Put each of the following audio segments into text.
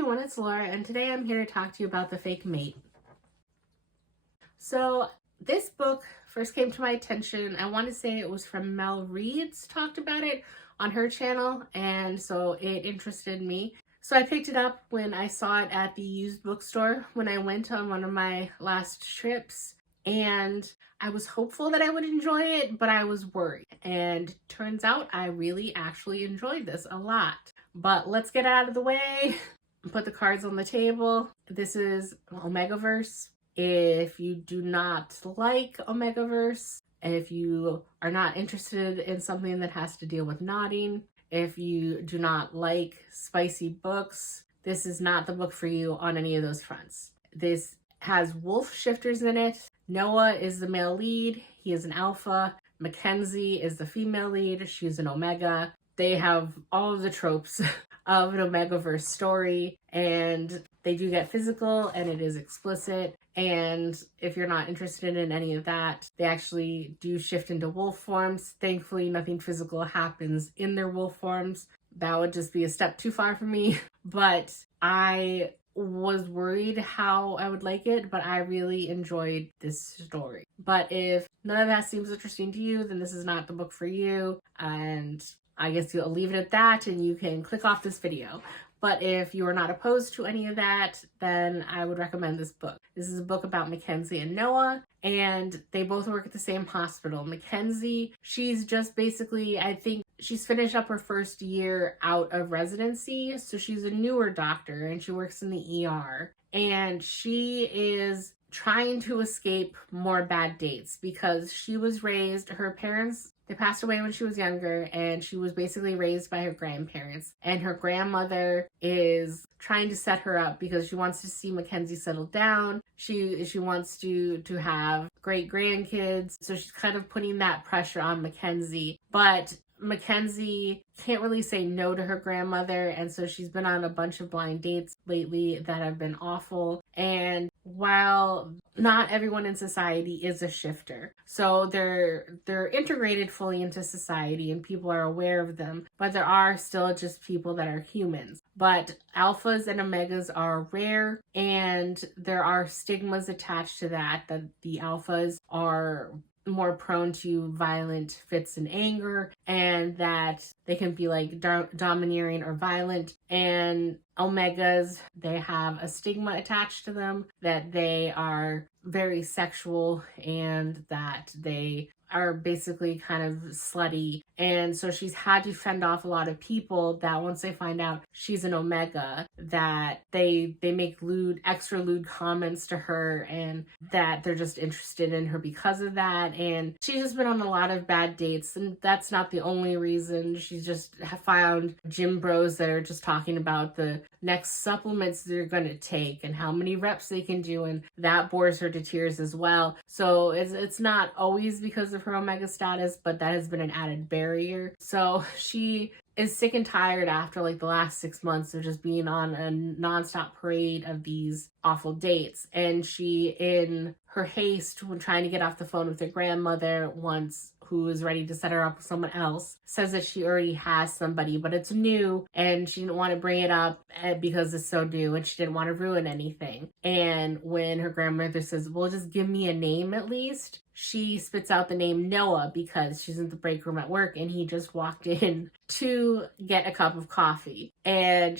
everyone, it's Laura, and today I'm here to talk to you about The Fake Mate. So this book first came to my attention, I want to say it was from Mel Reed's talked about it on her channel, and so it interested me. So I picked it up when I saw it at the used bookstore when I went on one of my last trips, and I was hopeful that I would enjoy it, but I was worried. And turns out I really actually enjoyed this a lot. But let's get out of the way, put the cards on the table. This is Omegaverse. If you do not like Omegaverse, if you are not interested in something that has to deal with nodding, if you do not like spicy books, this is not the book for you on any of those fronts. This has wolf shifters in it. Noah is the male lead. He is an alpha. Mackenzie is the female lead. She's an omega. They have all of the tropes of an Omegaverse story, and they do get physical and it is explicit. And if you're not interested in any of that, they actually do shift into wolf forms. Thankfully, nothing physical happens in their wolf forms. That would just be a step too far for me. But I was worried how I would like it, but I really enjoyed this story. But if none of that seems interesting to you, then this is not the book for you. And I guess you'll leave it at that and you can click off this video. But if you are not opposed to any of that, then I would recommend this book. This is a book about Mackenzie and Noah, and they both work at the same hospital. Mackenzie, she's just basically, I think she's finished up her first year out of residency, so she's a newer doctor and she works in the ER. And she is trying to escape more bad dates because she was raised, her parents, they passed away when she was younger, and she was basically raised by her grandparents. And her grandmother is trying to set her up because she wants to see Mackenzie settle down. She wants to have great grandkids. So she's kind of putting that pressure on Mackenzie. But Mackenzie can't really say no to her grandmother, and so she's been on a bunch of blind dates lately that have been awful. And while not everyone in society is a shifter, so they're integrated fully into society and people are aware of them, but there are still just people that are humans. But alphas and omegas are rare, and there are stigmas attached to that the alphas are more prone to violent fits and anger, and that they can be like domineering or violent. And omegas, they have a stigma attached to them that they are very sexual and that they are basically kind of slutty. And so she's had to fend off a lot of people that once they find out she's an omega, that they make extra lewd comments to her, and that they're just interested in her because of that. And she's just been on a lot of bad dates, and that's not the only reason. She's just found gym bros that are just talking about the next supplements they're going to take and how many reps they can do, and that bores her to tears as well. So it's not always because of her omega status, but that has been an added barrier. So she is sick and tired after like the last 6 months of just being on a nonstop parade of these awful dates. And she, in her haste when trying to get off the phone with her grandmother who is ready to set her up with someone else, says that she already has somebody, but it's new and she didn't want to bring it up because it's so new and she didn't want to ruin anything. And when her grandmother says, well, just give me a name at least, she spits out the name Noah because she's in the break room at work and he just walked in to get a cup of coffee. And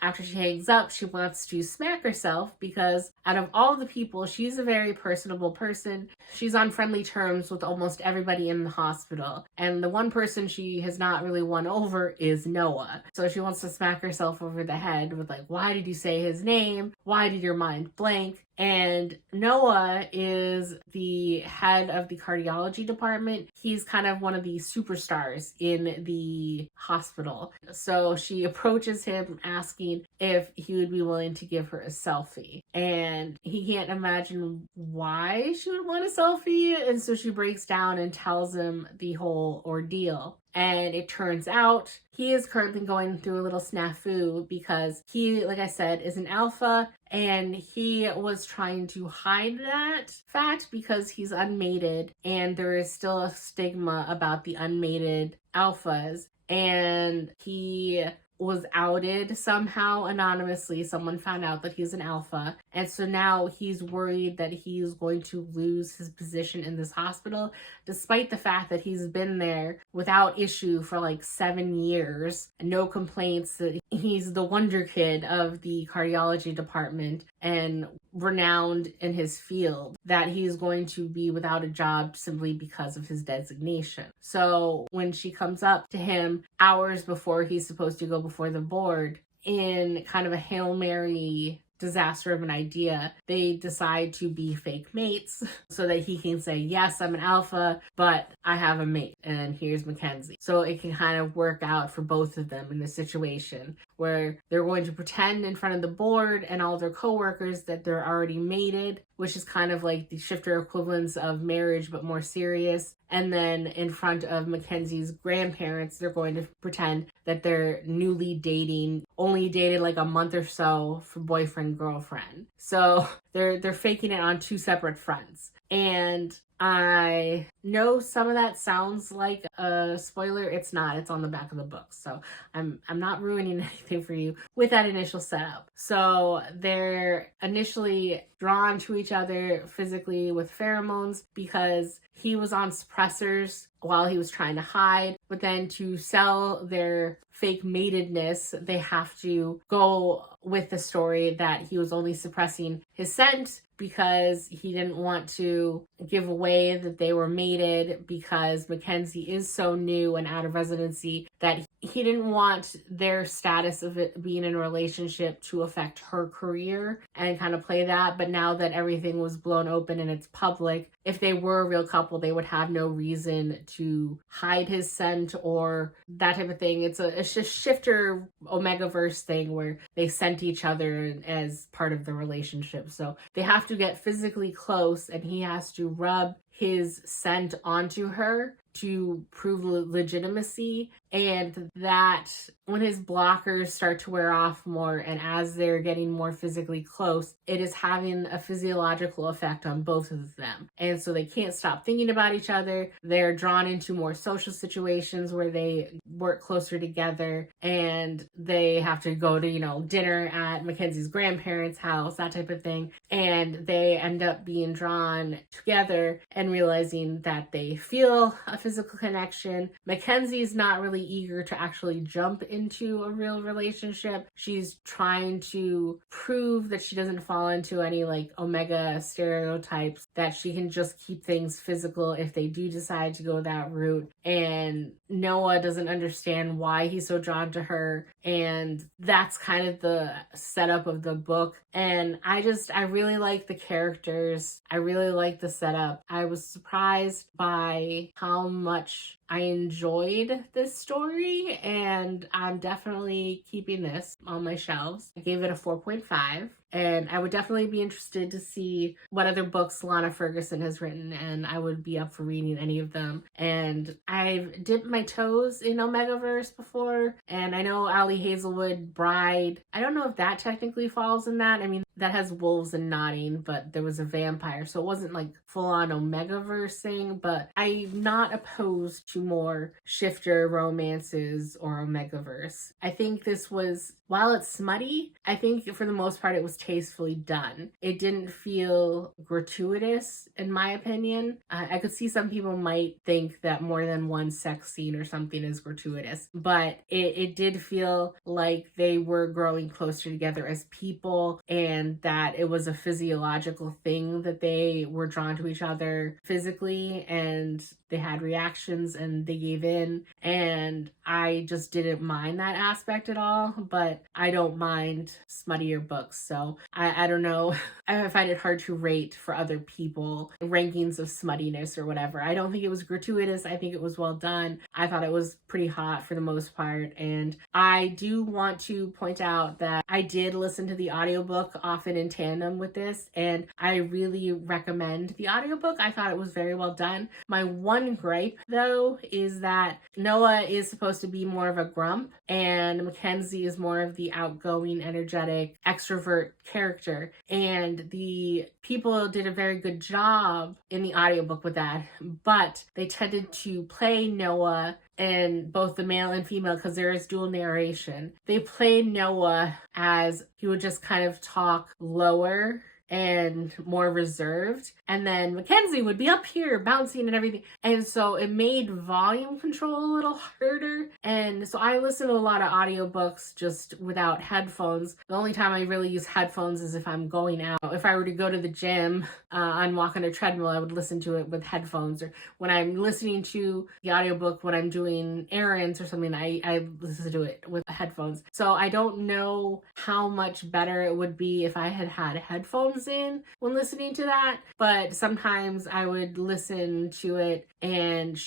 after she hangs up, she wants to smack herself because out of all the people, she's a very personable person. She's on friendly terms with almost everybody in the hospital. And the one person she has not really won over is Noah. So she wants to smack herself over the head with like, why did you say his name? Why did your mind blank? And Noah is the head of the cardiology department. He's kind of one of the superstars in the hospital. So she approaches him asking if he would be willing to give her a selfie. And he can't imagine why she would want a selfie. And so she breaks down and tells him the whole ordeal. And it turns out he is currently going through a little snafu because he, like I said, is an alpha, and he was trying to hide that fact because he's unmated, and there is still a stigma about the unmated alphas. And he was outed somehow anonymously. Someone found out that he's an alpha. And so now he's worried that he's going to lose his position in this hospital, despite the fact that he's been there without issue for like 7 years, no complaints, that he's the wonder kid of the cardiology department and renowned in his field, that he's going to be without a job simply because of his designation. So when she comes up to him hours before he's supposed to go before the board, in kind of a Hail Mary disaster of an idea, they decide to be fake mates so that he can say, yes, I'm an alpha, but I have a mate, and here's Mackenzie. So it can kind of work out for both of them in this situation where they're going to pretend in front of the board and all their coworkers that they're already mated, which is kind of like the shifter equivalents of marriage, but more serious. And then in front of Mackenzie's grandparents, they're going to pretend that they're newly dating, only dated like a month or so for boyfriend, girlfriend. So they're faking it on 2 separate fronts. And I know some of that sounds like a spoiler. It's not. It's on the back of the book. So I'm not ruining anything for you with that initial setup. So they're initially drawn to each other physically with pheromones because he was on suppressors while he was trying to hide. But then to sell their fake matedness, they have to go with the story that he was only suppressing his scent because he didn't want to give away that they were mated, because Mackenzie is so new and out of residency that he didn't want their status of it being in a relationship to affect her career and kind of play that. But now that everything was blown open and it's public, if they were a real couple, they would have no reason to hide his scent or that type of thing. It's a shifter Omegaverse thing where they scent each other as part of the relationship. So they have to get physically close, and he has to rub his scent onto her to prove legitimacy. And that when his blockers start to wear off more and as they're getting more physically close, it is having a physiological effect on both of them. And so they can't stop thinking about each other. They're drawn into more social situations where they work closer together, and they have to go to, dinner at Mackenzie's grandparents' house, that type of thing. And they end up being drawn together and realizing that they feel a physical connection. Mackenzie's not really eager to actually jump into a real relationship. She's trying to prove that she doesn't fall into any like Omega stereotypes, that she can just keep things physical if they do decide to go that route. And Noah doesn't understand why he's so drawn to her. And that's kind of the setup of the book. And I really like the characters. I really like the setup. I was surprised by how much I enjoyed this story, and I'm definitely keeping this on my shelves. I gave it a 4.5, and I would definitely be interested to see what other books Lana Ferguson has written, and I would be up for reading any of them. And I've dipped my toes in Omegaverse before, and I know Ali Hazelwood Bride, I don't know if that technically falls in that. I mean, that has wolves and nodding, but there was a vampire, so it wasn't like full-on Omegaversing, but I'm not opposed to more shifter romances or Omegaverse. I think this was, while it's smutty, I think for the most part it was tastefully done. It didn't feel gratuitous, in my opinion. I could see some people might think that more than one sex scene or something is gratuitous, but it did feel like they were growing closer together as people, and that it was a physiological thing that they were drawn to each other physically, and they had reactions and they gave in. And I just didn't mind that aspect at all, but I don't mind smuttier books. So I don't know. I find it hard to rate for other people rankings of smuttiness or whatever. I don't think it was gratuitous. I think it was well done. I thought it was pretty hot for the most part. And I do want to point out that I did listen to the audiobook often in tandem with this, and I really recommend the audiobook. I thought it was very well done. My one gripe, though, is that Noah is supposed to be more of a grump, and Mackenzie is more of the outgoing, energetic, extrovert character. And the people did a very good job in the audiobook with that, but they tended to play Noah and both the male and female, because there is dual narration. They played Noah as he would just kind of talk lower and more reserved, and then Mackenzie would be up here bouncing and everything, and so it made volume control a little harder. And so I listen to a lot of audiobooks just without headphones. The only time I really use headphones is if I'm going out. If I were to go to the gym and walk on a treadmill, I would listen to it with headphones, or when I'm listening to the audiobook when I'm doing errands or something, I listen to it with headphones. So I don't know how much better it would be if I had headphones in when listening to that, but sometimes I would listen to it and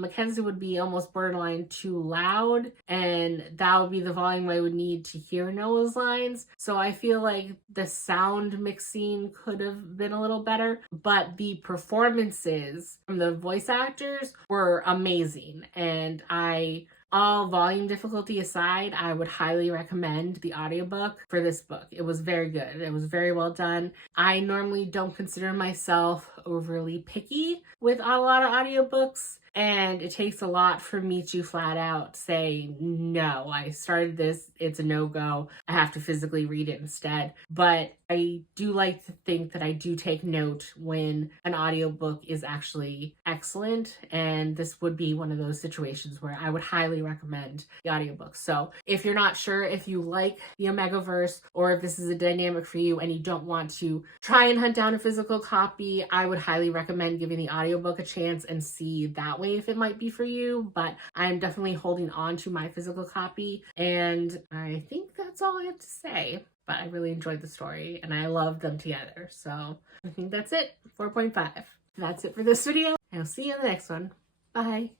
Mackenzie would be almost borderline too loud, and that would be the volume I would need to hear Noah's lines. So I feel like the sound mixing could have been a little better, but the performances from the voice actors were amazing, and all volume difficulty aside, I would highly recommend the audiobook for this book. It was very good. It was very well done. I normally don't consider myself overly picky with a lot of audiobooks, and it takes a lot for me to flat out say, no, I started this, it's a no-go, I have to physically read it instead. But I do like to think that I do take note when an audiobook is actually excellent, and this would be one of those situations where I would highly recommend the audiobook. So if you're not sure if you like the Omegaverse, or if this is a dynamic for you and you don't want to try and hunt down a physical copy, I would highly recommend giving the audiobook a chance and see that way if it might be for you. But I'm definitely holding on to my physical copy, and I think that's all I have to say. But I really enjoyed the story and I love them together. So I think that's it. 4.5. That's it for this video. I'll see you in the next one. Bye.